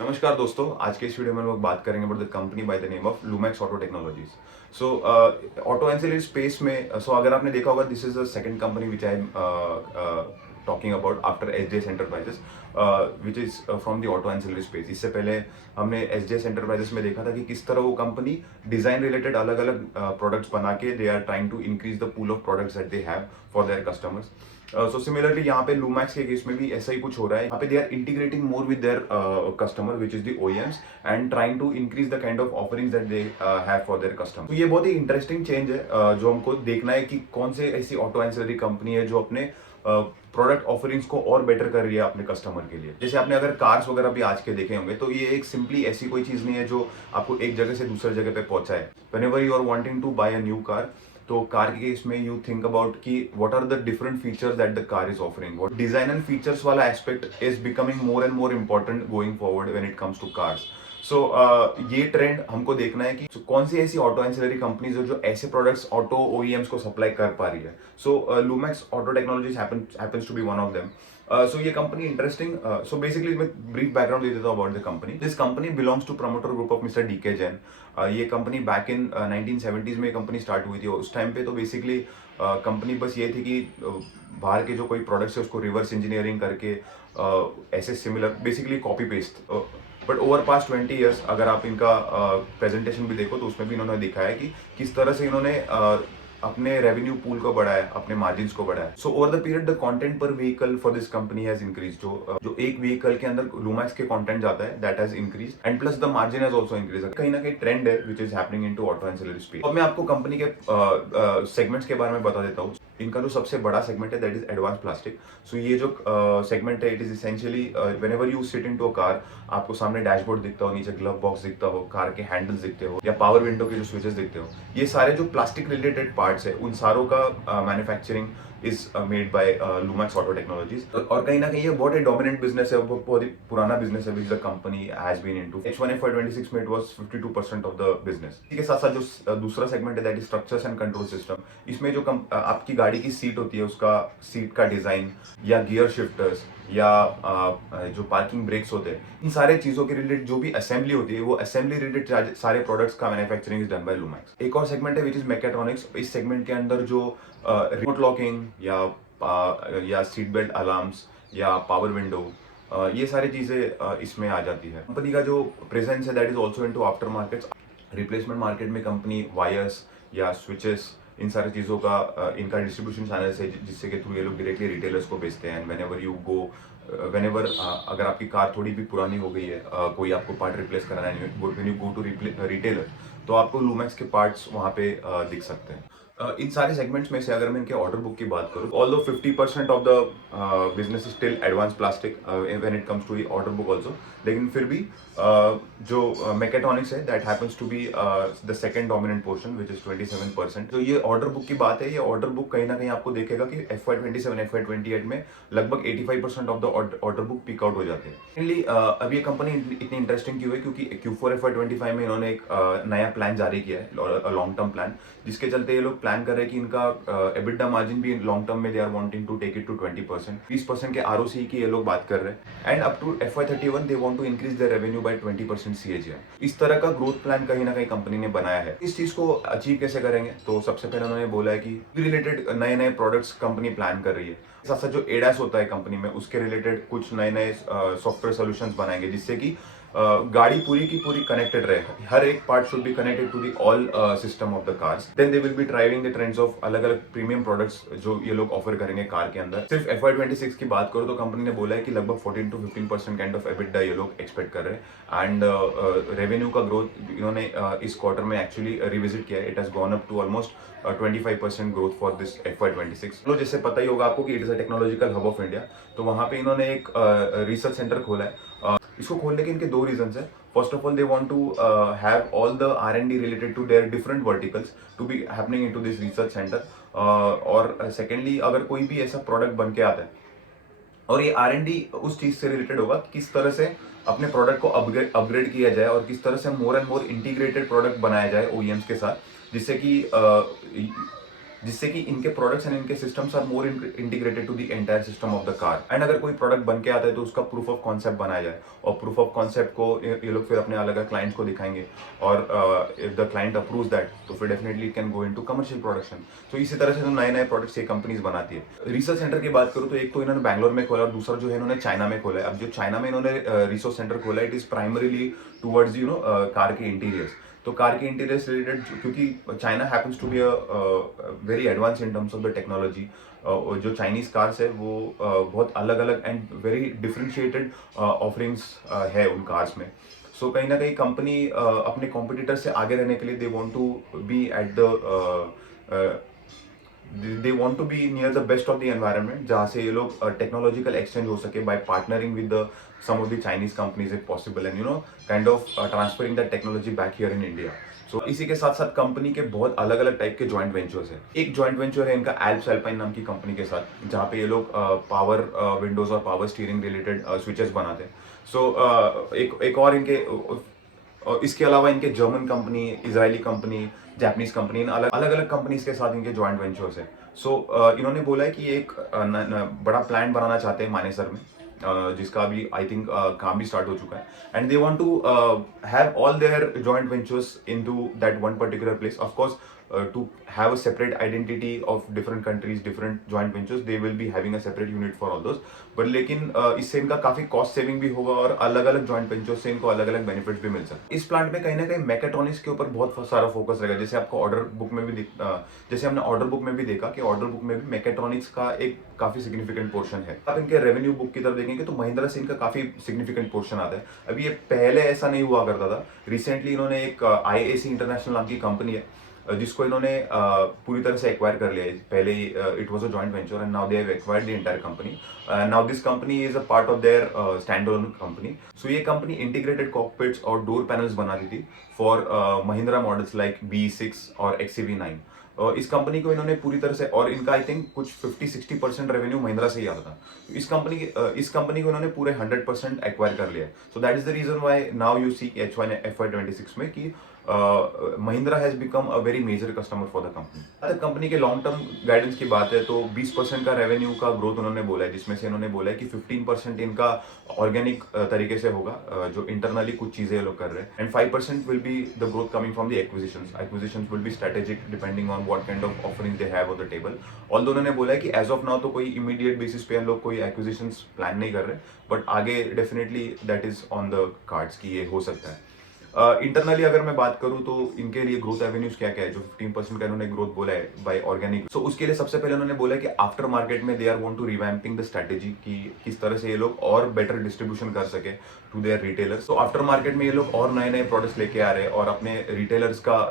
नमस्कार दोस्तों, आज के इस वीडियो में हम लोग बात करेंगे about the company by the name of Lumax Auto Technologies. So auto ancillary space में अगर आपने देखा होगा, this is the second company which I am talking about after SJS Enterprises, which is from the auto ancillary space. इससे पहले हमने SJS enterprises में देखा था कि किस तरह वो कंपनी डिजाइन रिलेटेड अलग अलग प्रोडक्ट्स बना के they are trying to increase the pool of products that they have for their customers. So similarly यहाँ पे लूमैक्स के केस में भी ऐसा ही कुछ हो रहा है। यहाँ पे they are integrating more with their customer which is the OEMs and trying to increase the kind of offerings that they have for their customer. तो ये बहुत ही इंटरेस्टिंग चेंज है जो हमको देखना है कि कौन से ऐसी ऑटो एंसिलरी कंपनी है जो अपने प्रोडक्ट ऑफरिंग्स को और बेटर कर रही है अपने कस्टमर के लिए। जैसे आपने अगर कार्स वगैरह भी आज के देखे होंगे, तो ये एक सिंपली ऐसी कोई चीज नहीं है जो आपको एक जगह से दूसरी जगह पे पहुंचाए। Whenever you are wanting to buy a new car, तो कार के केस में यू थिंक अबाउट कि what are the different features that the car is offering. Design and features वाला aspect is becoming more and more important going forward when it comes to cars. So ये trend हमको देखना है कि कौन सी ऐसी auto ancillary companies है जो ऐसे प्रोडक्ट्स ऑटो ओईएम्स को सप्लाई कर पा रही है। So Lumax Auto Technologies happens to be one of them. So ये कंपनी इंटरेस्टिंग। सो बेसिकली मैं ब्रीफ बैकग्राउंड दे देता हूँ about the company. This company belongs to promoter group of mister DK Jain. ये कंपनी बैक इन 1970s में company start हुई थी। उस टाइम पे तो बेसिकली कंपनी बस ये थी कि बाहर के जो कोई प्रोडक्ट्स है उसको रिवर्स इंजीनियरिंग करके ऐसे similar basically copy paste. But over past 20 years अगर आप इनका प्रेजेंटेशन भी देखो तो उसमें भी इन्होंने दिखाया है कि किस तरह से इन्होंने अपने रेवेन्यू पूल को बढ़ाया, अपने मार्जिन्स को बढ़ाया। So over the period the content per vehicle for this company has increase. जो एक व्हीकल के अंदर लूमैक्स के कंटेंट जाता है that has increase and plus the margin has also increase. कहीं ना कहीं ट्रेंड है which is happening into auto ancillary space. अब मैं आपको कंपनी के सेगमेंट्स के बारे में बता देता हूँ। इनका जो सबसे बड़ा सेगमेंट है दैट इज एडवांस प्लास्टिक। सो ये जो सेगमेंट है it is essentially whenever you sit into a car, आपको सामने डैशबोर्ड दिखता हो, नीचे ग्लव बॉक्स दिखता हो, कार के हैंडल्स दिखते हो या पावर विंडो के जो स्विचेस दिखते हो, ये सारे जो प्लास्टिक रिलेटेड पार्ट्स है उन सारों का manufacturing is made by Lumax Auto Technologies. और कहीं ना कहीं ये बहुत ही डोमिनेंट बिजनेस है, बहुत ही पुराना बिजनेस है which the company has been into. H1 FY26 में it was 52% of the business. इसके साथ साथ जो दूसरा सेगमेंट है that is structures and control system. इसमें जो आपकी गाड़ी की सीट होती है उसका सीट का डिजाइन या गियर शिफ्टर्स या जो पार्किंग ब्रेक्स होते हैं, इन सारे चीजों के रिलेटेड जो भी असेंबली होती है वो असेंबली रिलेटेड सारे प्रोडक्ट्स का मैन्युफैक्चरिंग इज डन बाय लूमैक्स। एक और सेगमेंट है विच इज मैकेट्रॉनिक्स। इस सेगमेंट के अंदर जो रिमोट लॉकिंग या सीट बेल्ट अलार्म्स या पावर विंडो, ये सारी चीजें इसमें आ जाती है। कंपनी का जो प्रेजेंस है that is also into after markets. Replacement market में कंपनी वायर्स या स्विचेस, इन सारी चीज़ों का इनका डिस्ट्रीब्यूशन चैनल है जिससे के थ्रू ये लोग डायरेक्टली रिटेलर्स को बेचते हैं। व्हेनेवर यू गो, व्हेनेवर अगर आपकी कार थोड़ी भी पुरानी हो गई है, कोई आपको पार्ट रिप्लेस कराना है, when you go to retailer, तो आपको लूमैक्स के पार्ट्स वहाँ पे दिख सकते हैं। इन सारे सेगमेंट्स में से अगर मैं इनके ऑर्डर बुक की बात करूँ, although 50% of the business is still advance plastic when it comes to the order book also, लेकिन फिर भी जो मैकेट्रॉनिक्स है that happens to be the second dominant portion which is 27%। तो ये ऑर्डर बुक की बात है। ये ऑर्डर बुक कहीं ना कहीं आपको देखेगा कि FY27 FY28 में लगभग 85% of the order book pick out हो जाते हैं। मेनली अब ये कंपनी इतनी इंटरेस्टिंग क्यों है, क्योंकि Q4 FY25 में इन्होंने एक नया प्लान जारी किया है, लॉन्ग टर्म प्लान, जिसके चलते ये लोग प्लान कर रहे हैं कि इनका एबिटा मार्जिन भी लॉन्ग टर्म में they are wanting to take it to 20%। 20% के ROC की ये लोग बात कर रहे हैं and up to FY31 they want to increase their revenue by 20% CAGR। इस तरह का ग्रोथ प्लान कहीं ना कहीं कंपनी ने बनाया है। इस चीज को अचीव कैसे करेंगे, तो सबसे पहले उन्होंने बोला है कि रिलेटेड नए नए प्रोडक्ट्स कंपनी प्लान कर रही है। साथ साथ जो एडास होता है कंपनी में, उसके रिलेटेड कुछ नए नए सॉफ्टवेयर सॉल्यूशंस बनाएंगे जिससे कि गाड़ी पूरी की पूरी कनेक्टेड रहे। हर एक part should be connected to the all system of the cars. Then they will be driving the trends of अलग अलग प्रीमियम प्रोडक्ट्स जो ये लोग ऑफर करेंगे कार के अंदर। सिर्फ FY26 की बात करो तो कंपनी ने बोला है कि लगभग 14 to 15% काइंड ऑफ एबिटा ये लोग एक्सपेक्ट कर रहे हैं। एंड रेवेन्यू का ग्रोथ इन्होंने इस क्वार्टर में एक्चुअली रिविजिट किया है। It has gone up to almost 25% growth for this FY26। तो जैसे पता ही होगा आपको कि it is a technological hub of India, तो वहां पे इन्होंने एक रिसर्च सेंटर खोला है। इसको खोलने के इनके दो रीजंस है। First of all they want to have all the R&D related to their different verticals to be happening into this research centre. और सेकेंडली अगर कोई भी ऐसा प्रोडक्ट बन के आता है और ये R&D उस चीज से रिलेटेड होगा, किस तरह से अपने प्रोडक्ट को अपग्रेड किया जाए और किस तरह से मोर एंड मोर इंटीग्रेटेड प्रोडक्ट बनाया जाए OEMs के साथ, जिससे कि जिससे कि इनके प्रोडक्ट्स एंड इनके systems are more integrated to the entire system of the car. And अगर कोई प्रोडक्ट बन के आता है तो उसका प्रूफ ऑफ कॉन्सेप्ट बनाया जाए, और प्रूफ ऑफ कॉन्सेप्ट को ये लोग फिर अपने अलग अलग क्लाइंट्स को दिखाएंगे, और if the client approves that तो फिर definitely can go into commercial production. तो इसी तरह से जो नए नए प्रोडक्ट्स ये कंपनीज बनाती है। रिसर्च सेंटर की बात करूँ तो एक तो इन्होंने बैंगलोर में खोला, और दूसरा जो है इन्होंने चाइना में खोला है। अब जो चाइना में इन्होंने रिसर्च सेंटर खोला है, it is primarily towards car के इंटीरियर्स। तो कार के इंटीरियर से रिलेटेड, क्योंकि China happens to be very advance in terms of the technology, जो चाइनीज कार्स है वो बहुत अलग अलग एंड वेरी डिफरेंशिएटेड ऑफरिंग्स है उन कार्स में। सो कहीं ना कहीं कंपनी अपने कॉम्पिटिटर से आगे रहने के लिए they want to be at the they want to be near the best of the environment, जहाँ से ये लोग टेक्नोलॉजिकल एक्सचेंज हो सके by partnering with the some of the Chinese companies if possible, and kind of transferring that technology back here in India. So इसी के साथ साथ कंपनी के बहुत अलग अलग टाइप के जॉइंट वेंचर्स हैं। एक जॉइंट वेंचर है इनका एल्प्स एल्पाइन नाम की कंपनी के साथ, जहाँ पे ये लोग पावर विंडोज और पावर स्टीयरिंग रिलेटेड स्विचेस बनाते हैं। सो एक और इनके इसके अलावा इनके German company, Israeli company, Japanese company, अलग अलग कंपनीज के साथ इनके जॉइंट वेंचर्स है। सो इन्होंने बोला है कि एक बड़ा प्लांट बनाना चाहते हैं मानेसर में, जिसका अभी आई थिंक काम भी स्टार्ट हो चुका है, and they want to have all their joint ventures into that one particular place. Of course to have a separate identity of different countries, different joint ventures, they will be having a separate unit for all those, but लेकिन इससे इनका काफी cost saving भी होगा, और अलग अलग joint ventures से इनको अलग अलग बेनिफिट्स भी मिल सकते हैं। इस प्लांट में कहीं ना कहीं मैकेट्रॉनिक्स के ऊपर बहुत सारा फोकस रहेगा, जैसे आपको ऑर्डर बुक में भी जैसे हमने ऑर्डर बुक में भी देखा कि ऑर्डर बुक में भी मैकेट्रॉनिक्स का एक काफी सिग्निफिकेंट पोर्शन है। आप इनके रेवेन्यू बुक की तरफ देखेंगे तो महिंद्रा से इनका काफी सिग्निफिकेंट पोर्शन आता है। अभी ये पहले ऐसा नहीं हुआ करता था। रिसेंटली इन्होंने एक IAC इंटरनेशनल नाम की कंपनी है, जिसको इन्होंने पूरी तरह से एक्वायर कर लिया है। पहले it was a joint venture and now they have acquired the entire company. Now this company is a part of their standalone company. So ये कंपनी इंटीग्रेटेड कॉकपिट्स और डोर पैनल्स बनाती थी for Mahindra models like BE6 और XCV9। इस company को इन्होंने पूरी तरह से, और इनका आई थिंक कुछ 50-60% रेवेन्यू महिंद्रा से ही आता था। इस कंपनी को इन्होंने पूरे 100% एक्वायर कर लिया है। So that is the reason why now you see H1 FY26 में कि Mahindra has become a very major customer for the company. अगर कंपनी के लॉन्ग टर्म गाइडेंस की बात है तो 20% का रेवेन्यू का ग्रोथ उन्होंने बोला है, जिसमें से इन्होंने बोला है कि 15% इनका ऑर्गेनिक तरीके से होगा, जो इंटरनली कुछ चीजें ये लोग कर रहे हैं, and 5% will be the growth coming from the acquisitions will be strategic depending on what kind of offering they have on the table. Although उन्होंने बोला है कि एज ऑफ नाउ तो कोई इमीडिएट बेसिस पे हम लोग कोई एक्विजिशंस प्लान नहीं कर रहे, बट आगे definitely that is on the cards की ये हो सकता है। इंटरनली अगर मैं बात करूं तो इनके लिए ग्रोथ एवेन्यूज क्या क्या है, जो 15% का इन्होंने ग्रोथ बोला है बाय ऑर्गेनिक। सो उसके लिए सबसे पहले उन्होंने बोला है कि आफ्टर मार्केट में they are want to revamping the strategy, कि किस तरह से ये लोग और बेटर डिस्ट्रीब्यूशन कर सके टू देयर रिटेलर्स। तो आफ्टर मार्केट में ये लोग और नए नए प्रोडक्ट्स लेके आ रहे हैं, और अपने रिटेलर्स का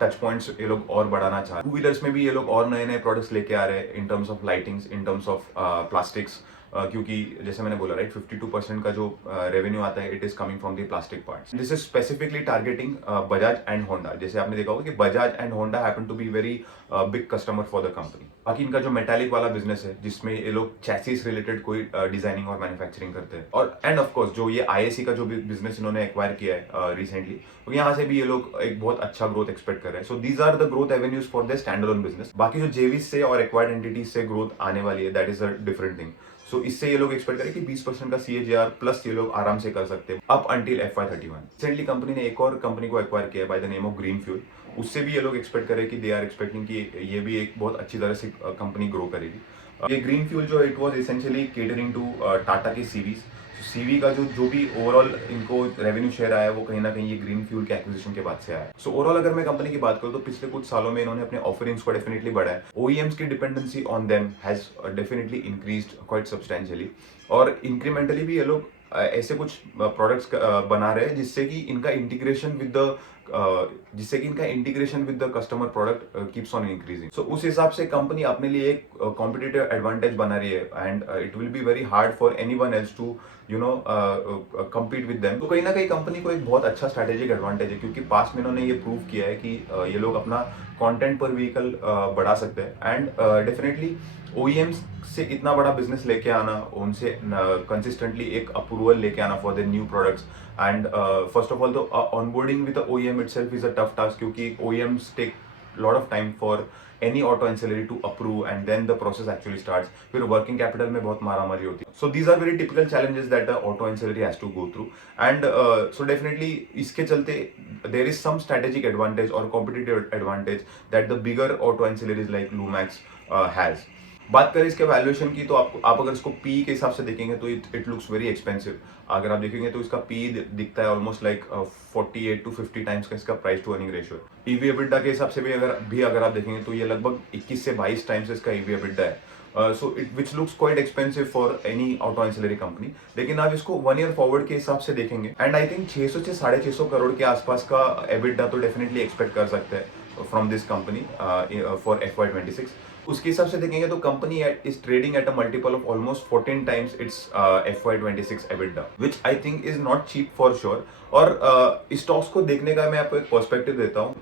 टच पॉइंट्स ये लोग और बढ़ाना चाह रहे हैं। टू व्हीलर्स में भी ये लोग और नए नए प्रोडक्ट्स लेके आ रहे हैं इन terms of lightings, in terms of plastics, क्योंकि जैसे मैंने बोला राइट 52% का जो रेवेन्यू आता है it is coming from the plastic parts. This is specifically targeting Bajaj and Honda. जैसे आपने देखा होगा कि Bajaj and Honda happen to be very big customer for the company. बाकी इनका जो मेटालिक वाला बिजनेस है, जिसमें ये लोग चैसिस रिलेटेड कोई डिजाइनिंग और मैन्युफैक्चरिंग करते हैं, और एंड ऑफ कोर्स जो ये IAC का जो बिजनेस इन्होंने एक्वायर किया है रिसेंटली, तो यहाँ से भी ये लोग एक बहुत अच्छा ग्रोथ एक्सपेक्ट कर रहे हैं। So these are the growth avenues for the standalone business. बाकी जो JVs से और एक्वायर्ड एंटिटीज से ग्रोथ आने वाली है, that is a different thing. So इससे ये लोग एक्सपेक्ट करें कि 20% का CAGR प्लस ये लोग आराम से कर सकते हैं up until FY31। Recently company ने एक और कंपनी को एक्वायर किया bye the name of green fuel. उससे भी ये लोग एक्सपेक्ट करें कि दे आर एक्सपेक्टिंग कि ये भी एक बहुत अच्छी तरह से कंपनी ग्रो करेगी। ये ग्रीन फ्यूल जो it was essentially catering to Tata के CVs। CV का जो भी ओवरऑल इनको रेवेन्यू शेयर आया है, वो कहीं ना कहीं ये ग्रीन फ्यूल के एक्विजिशन के बाद से आया है। सो ओवरऑल अगर मैं कंपनी की बात करूँ तो पिछले कुछ सालों में इन्होंने अपने ऑफरिंग्स को डेफिनेटली बढ़ाया। OEMs की dependency on them has definitely increased quite substantially, और इंक्रीमेंटली भी ये लोग ऐसे कुछ प्रोडक्ट्स बना रहे हैं जिससे कि इनका integration with the customer product keeps on increasing. So उस हिसाब से कंपनी अपने लिए एक कॉम्पिटिटिव एडवांटेज बना रही है, and it will be very hard for anyone else to compete with them। तो कहीं ना कहीं कंपनी को एक बहुत अच्छा स्ट्रेटेजिक एडवांटेज है, क्योंकि पास्ट में इन्होंने ये प्रूव किया है कि ये लोग अपना कंटेंट पर व्हीकल बढ़ा सकते हैं, एंड डेफिनेटली OEMs से इतना बड़ा बिजनेस लेके आना, उनसे कंसिस्टेंटली एक अप्रूवल लेके आना for the new products, and first of all तो onboarding with OEM itself is a tough task, क्योंकि OEMs take lot of time for any auto ancillary to approve and then the process actually starts. फिर working capital में बहुत मारामारी होती है. So these are very typical challenges that the auto ancillary has to go through. And so definitely इसके चलते there is some strategic advantage or competitive advantage that the bigger auto ancillaries like Lumax has. बात करें इसके valuation की, तो आप अगर इसको पी के हिसाब से देखेंगे तो इट लुक्स वेरी एक्सपेंसिव. अगर आप देखेंगे तो इसका पी दिखता है ऑलमोस्ट लाइक 48 to 50 टाइम्स का इसका price to earning ratio. EV EBITDA के हिसाब से भी अगर आप देखेंगे तो ये लगभग 21 से 22 टाइम्स इसका ईवी एबिटा है. So it which looks quite expensive for any auto ancillary company. लेकिन आप इसको 1 ईयर फॉरवर्ड के हिसाब से देखेंगे एंड आई थिंक 600 से 650 करोड़ के आसपास का एबिटा तो डेफिनेटली एक्सपेक्ट कर सकते हैं from this company for FY26. उसके हिसाब से देखेंगे तो company is trading at a multiple of almost 14 times its FY26 EBITDA, which I think is not cheap for sure. और स्टॉक्स को देखने का मैं आपको एक पर्सपेक्टिव देता हूँ.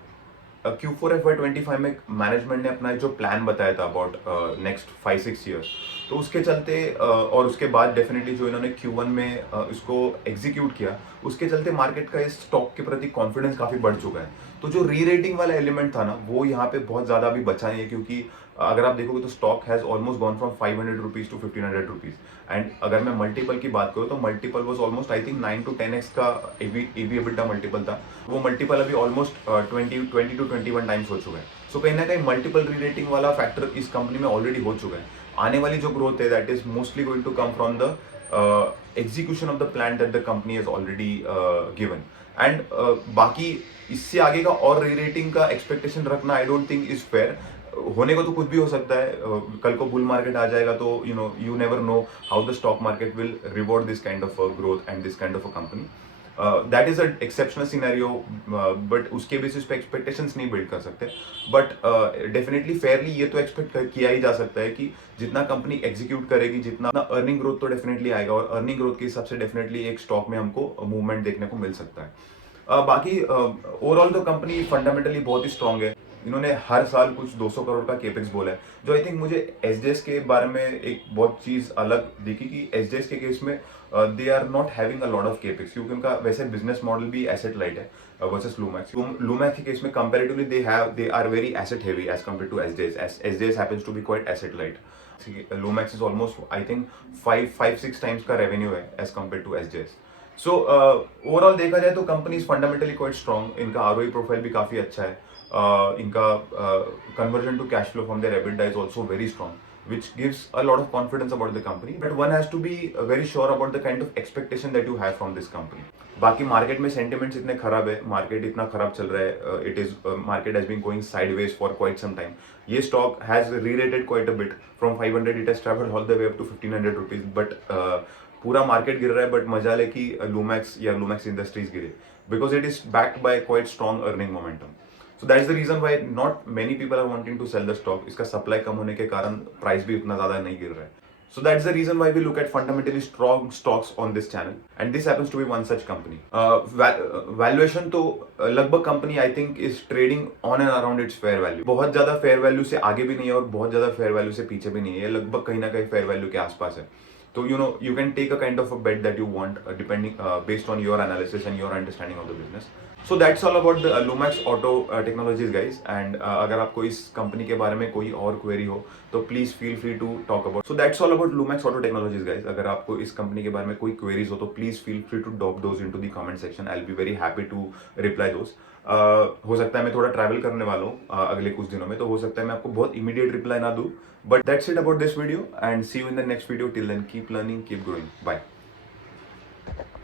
Q4 FY25 में मैनेजमेंट ने अपना जो प्लान बताया था अबाउट नेक्स्ट 5-6 ईयर्स, तो उसके चलते और उसके बाद डेफिनेटली जो इन्होंने Q1 में इसको एग्जीक्यूट किया, उसके चलते मार्केट का इस स्टॉक के प्रति कॉन्फिडेंस काफ़ी बढ़ चुका है. तो जो री रेटिंग वाला एलिमेंट था ना, वो यहाँ पे बहुत ज़्यादा अभी बचा नहीं है, क्योंकि अगर आप देखोगे तो stock has almost gone from 500 rupees to 1500 rupees. And अगर मैं मल्टीपल की बात करूँ तो multiple was almost I think 9 to 10x का EV EBITDA मल्टीपल था. वो मल्टीपल अभी ऑलमोस्ट 20 to 21 टाइम्स हो चुका है. सो कहीं ना कहीं मल्टीपल री रेटिंग वाला फैक्टर इस कंपनी में ऑलरेडी हो चुका है. आने वाली जो ग्रोथ है that is mostly going to come from the execution of the plan that the company has already given. And बाकी इससे आगे का और री रेटिंग का एक्सपेक्टेशन रखना I don't think is fair. होने को तो कुछ भी हो सकता है. कल को बुल मार्केट आ जाएगा तो you never know how the stock market will reward this kind of growth and this kind of a company. That is a exceptional scenario, but उसके बेसिस पे एक्सपेक्टेशंस नहीं बिल्ड कर सकते. बट डेफिनेटली फेयरली ये तो expect किया ही जा सकता है कि जितना कंपनी एग्जीक्यूट करेगी, जितना अर्निंग ग्रोथ तो डेफिनेटली आएगा, और अर्निंग ग्रोथ के हिसाब से डेफिनेटली एक स्टॉक में हमको मूवमेंट देखने को मिल सकता है. बाकी ओवरऑल तो कंपनी फंडामेंटली बहुत ही स्ट्रांग है. इन्होंने हर साल कुछ 200 करोड़ का केपेक्स बोला है, जो आई थिंक मुझे एसजेएस के बारे में एक बहुत चीज अलग दिखी कि एसजेएस के केस में they are not having a lot of capex, क्योंकि उनका वैसे बिजनेस मॉडल भी एसेट लाइट है वर्सेस लूमैक्स. लूमैक्स के केस में comparatively they are very asset heavy as compare to SJS. SJS happens to be quite asset light. Lumax is almost I think 5-6 times का revenue है as compare to SJS. So overall देखा जाए तो company is fundamentally quite strong. इनका ROE profile भी काफी अच्छा है. इनका conversion to cash flow from their EBITDA is also very strong, which gives a lot of confidence about the company. But one has to be very sure about the kind of expectation that you have from this company. बाकी market में sentiments इतने खराब है, market इतना खराब चल रहा है. It is market has been going sideways for quite some time. ये stock has re-rated quite a bit from 500. It has travelled all the way up to 1500 rupees. But पूरा मार्केट गिर रहा है, बट मजा ले कि लूमैक्स या Lumax Industries गिरे, because it is backed by quite strong earning momentum. So that is the reason why not many people are wanting to sell the stock. इसका सप्लाई कम होने के कारण प्राइस भी उतना ज्यादा नहीं गिर रहा है. So that is the reason why we look at fundamentally strong stocks on this channel, and this happens to be one such company. Valuation तो लगभग company I think is trading on and around its fair value. बहुत ज्यादा fair value से आगे भी नहीं है और बहुत ज्यादा fair value से पीछे भी नहीं है. लगभग कहीं ना कहीं fair value के आसपास है. So you can take a kind of a bet that you want depending based on your analysis and your understanding of the business. So that's all about the Lumax Auto Technologies guys. And अगर आपको इस company के बारे में कोई और query हो तो please feel free to talk about. So that's all about Lumax Auto Technologies guys. अगर आपको इस कंपनी के बारे में कोई क्वेरीज हो तो please feel free to drop those into the comment section. I will be very happy to reply those. हो सकता है मैं थोड़ा ट्रैवल करने वाला हूँ अगले कुछ दिनों में, तो हो सकता है मैं आपको बहुत इमीडिएट रिप्लाई ना दूँ. But that's it about this video, and see you in the next video. Till then keep learning, keep growing. Bye.